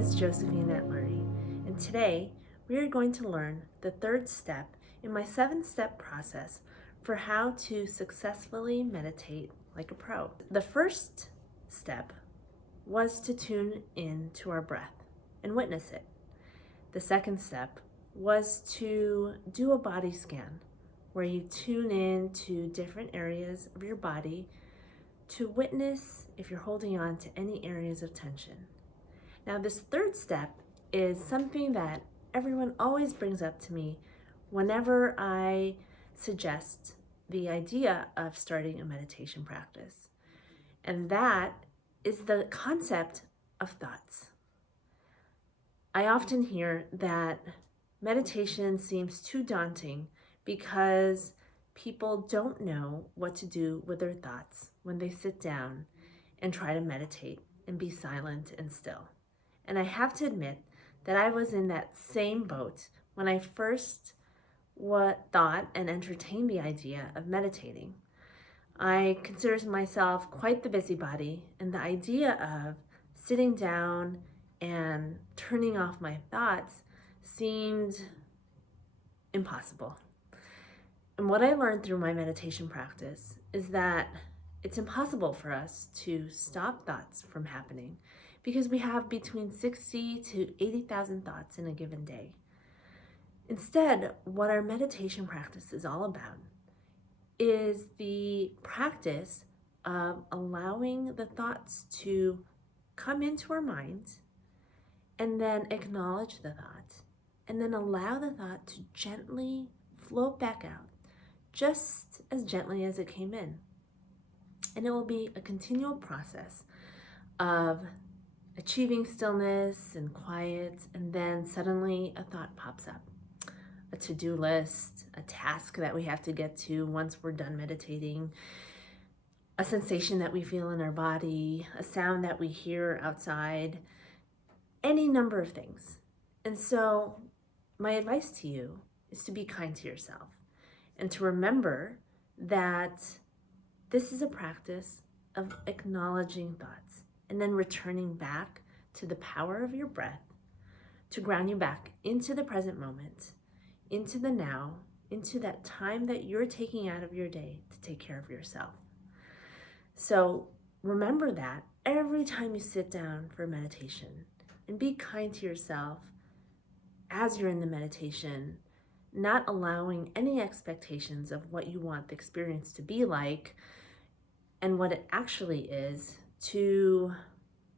is Josephine Atluri, and today we are going to learn the third step in my 7-step process for how to successfully meditate like a pro. The first step was to tune in to our breath and witness it. The second step was to do a body scan where you tune in to different areas of your body to witness if you're holding on to any areas of tension. Now, this third step is something that everyone always brings up to me whenever I suggest the idea of starting a meditation practice. And that is the concept of thoughts. I often hear that meditation seems too daunting because people don't know what to do with their thoughts when they sit down and try to meditate and be silent and still. And I have to admit that I was in that same boat when I first thought and entertained the idea of meditating. I consider myself quite the busybody, and the idea of sitting down and turning off my thoughts seemed impossible. And what I learned through my meditation practice is that it's impossible for us to stop thoughts from happening because we have between 60 to 80,000 thoughts in a given day. Instead, what our meditation practice is all about is the practice of allowing the thoughts to come into our minds and then acknowledge the thought and then allow the thought to gently float back out, just as gently as it came in. And it will be a continual process of achieving stillness and quiet, and then suddenly a thought pops up. A to-do list, a task that we have to get to once we're done meditating, a sensation that we feel in our body, a sound that we hear outside, any number of things. And so my advice to you is to be kind to yourself and to remember that this is a practice of acknowledging thoughts and then returning back to the power of your breath to ground you back into the present moment, into the now, into that time that you're taking out of your day to take care of yourself. So remember that every time you sit down for meditation, and be kind to yourself as you're in the meditation, not allowing any expectations of what you want the experience to be like and what it actually is to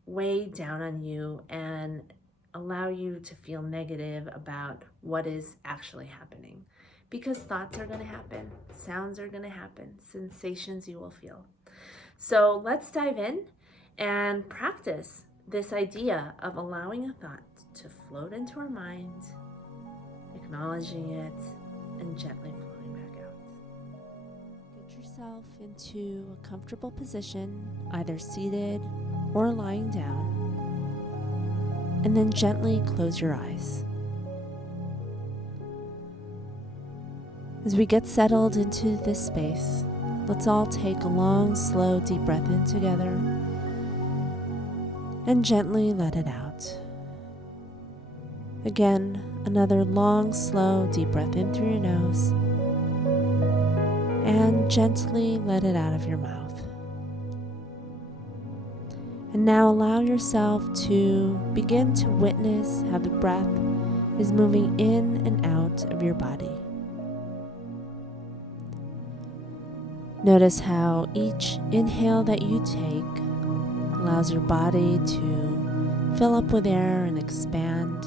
weigh down on you and allow you to feel negative about what is actually happening. Because thoughts are going to happen, sounds are going to happen, sensations you will feel. So let's dive in and practice this idea of allowing a thought to float into our mind, acknowledging it, and gently floating back out. Get yourself into a comfortable position, either seated or lying down, and then gently close your eyes. As we get settled into this space, let's all take a long, slow, deep breath in together and gently let it out. Again, another long, slow, deep breath in through your nose and gently let it out of your mouth. And now allow yourself to begin to witness how the breath is moving in and out of your body. Notice how each inhale that you take allows your body to fill up with air and expand,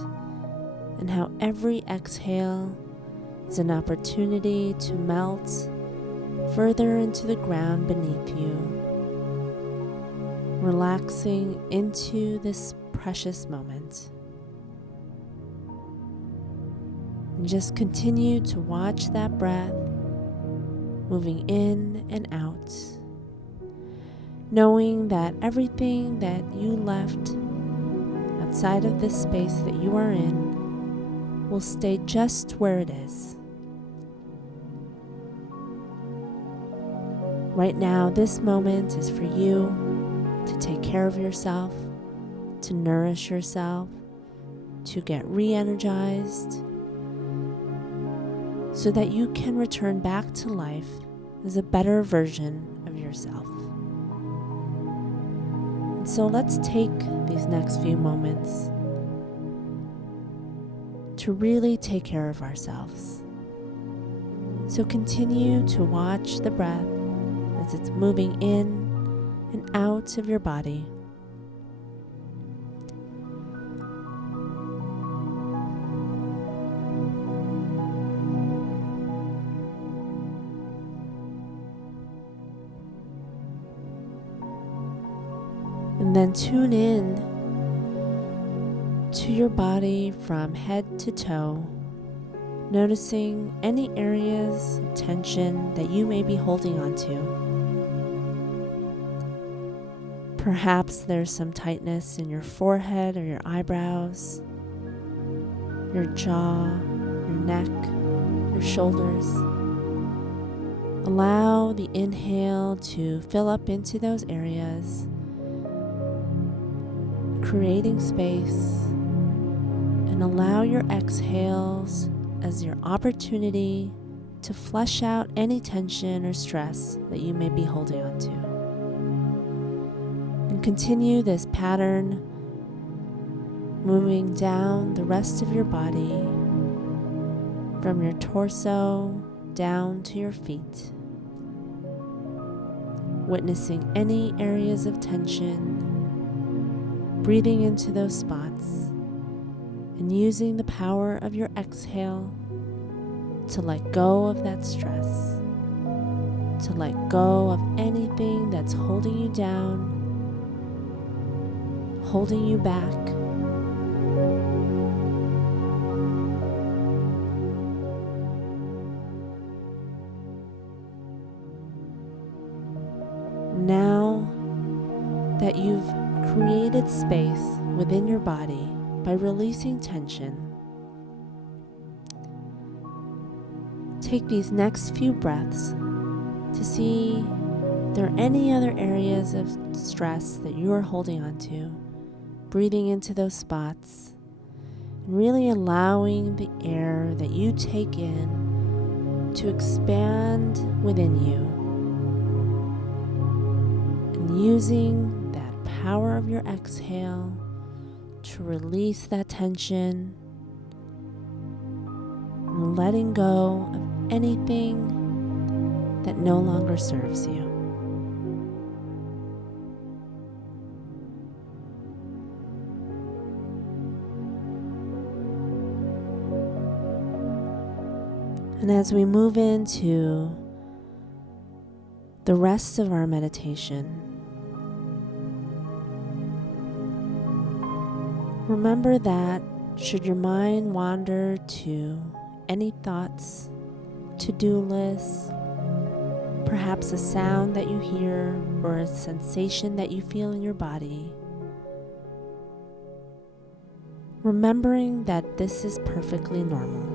and how every exhale is an opportunity to melt further into the ground beneath you, relaxing into this precious moment. And just continue to watch that breath moving in and out, knowing that everything that you left outside of this space that you are in will stay just where it is. Right now, this moment is for you to take care of yourself, to nourish yourself, to get re-energized so that you can return back to life as a better version of yourself. And so let's take these next few moments to really take care of ourselves. So continue to watch the breath as it's moving in and out of your body. And then tune in to your body from head to toe, noticing any areas of tension that you may be holding on to. Perhaps there's some tightness in your forehead or your eyebrows, your jaw, your neck, your shoulders. Allow the inhale to fill up into those areas, creating space, and allow your exhales as your opportunity to flush out any tension or stress that you may be holding on to. And continue this pattern, moving down the rest of your body, from your torso down to your feet, witnessing any areas of tension, breathing into those spots, and using the power of your exhale to let go of that stress, to let go of anything that's holding you down, holding you back. Now that you've created space within your body by releasing tension, take these next few breaths to see if there are any other areas of stress that you are holding on to, breathing into those spots, and really allowing the air that you take in to expand within you, and using that power of your exhale to release that tension, and letting go of anything that no longer serves you. And as we move into the rest of our meditation, remember that should your mind wander to any thoughts, to-do lists, perhaps a sound that you hear or a sensation that you feel in your body, remembering that this is perfectly normal.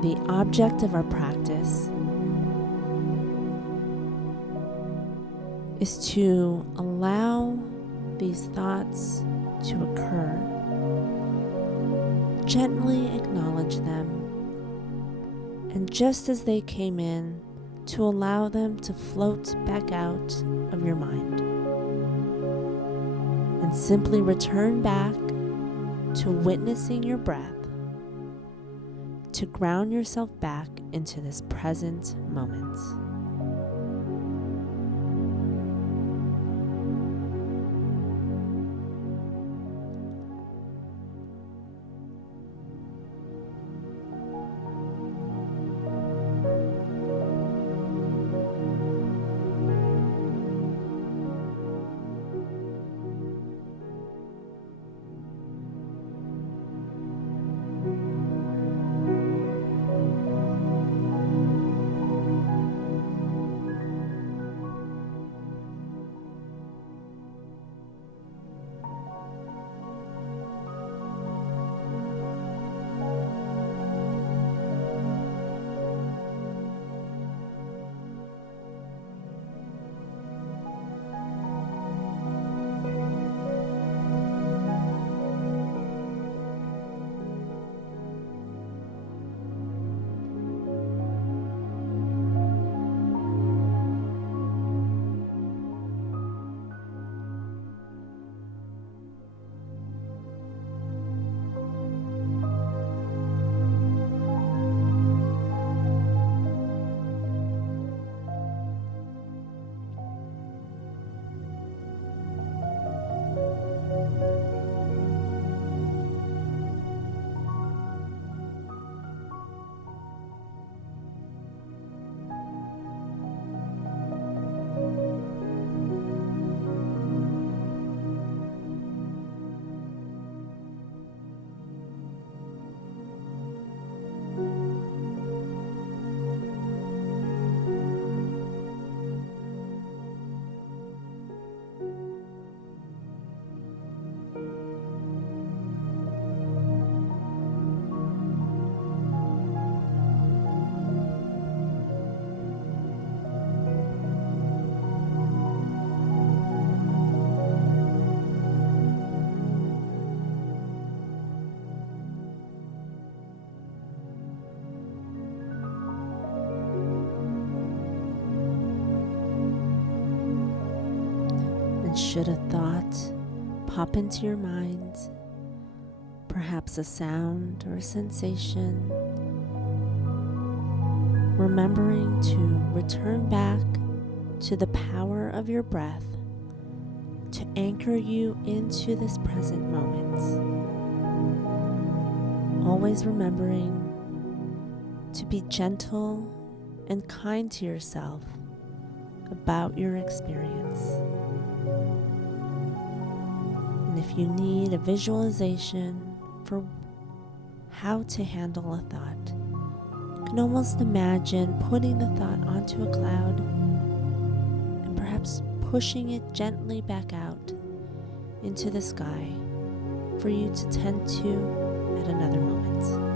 The object of our practice is to allow these thoughts to occur, gently acknowledge them, and just as they came in, to allow them to float back out of your mind, and simply return back to witnessing your breath, to ground yourself back into this present moment. should a thought pop into your mind, perhaps a sound or a sensation, remembering to return back to the power of your breath to anchor you into this present moment. Always remembering to be gentle and kind to yourself about your experience. And if you need a visualization for how to handle a thought, you can almost imagine putting the thought onto a cloud and perhaps pushing it gently back out into the sky for you to tend to at another moment.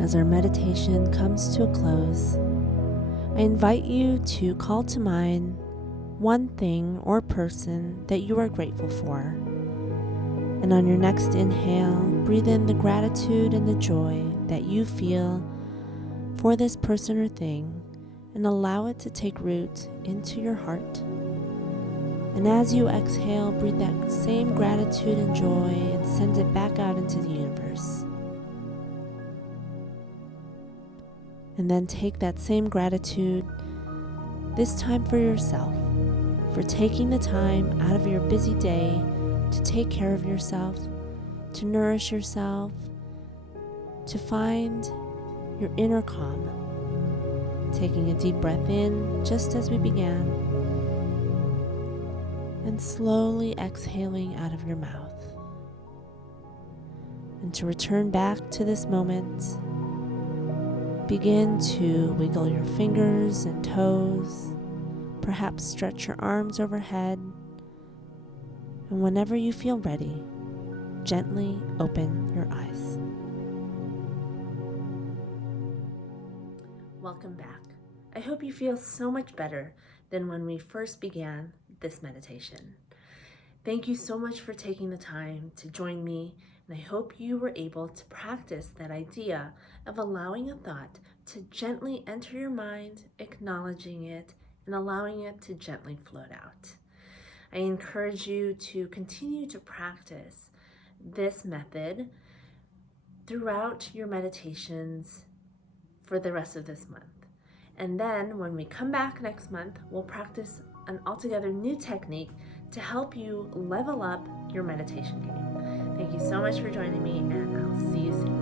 As our meditation comes to a close, I invite you to call to mind one thing or person that you are grateful for. And on your next inhale, breathe in the gratitude and the joy that you feel for this person or thing, and allow it to take root into your heart. And as you exhale, breathe that same gratitude and joy and send it back out into the universe. And then take that same gratitude, this time for yourself, for taking the time out of your busy day to take care of yourself, to nourish yourself, to find your inner calm. Taking a deep breath in, just as we began, and slowly exhaling out of your mouth. And to return back to this moment, begin to wiggle your fingers and toes, perhaps stretch your arms overhead, and whenever you feel ready, gently open your eyes. Welcome back. I hope you feel so much better than when we first began this meditation. Thank you so much for taking the time to join me, and I hope you were able to practice that idea of allowing a thought to gently enter your mind, acknowledging it, and allowing it to gently float out. I encourage you to continue to practice this method throughout your meditations for the rest of this month. And then when we come back next month, we'll practice an altogether new technique to help you level up your meditation game. Thank you so much for joining me, and I'll see you soon.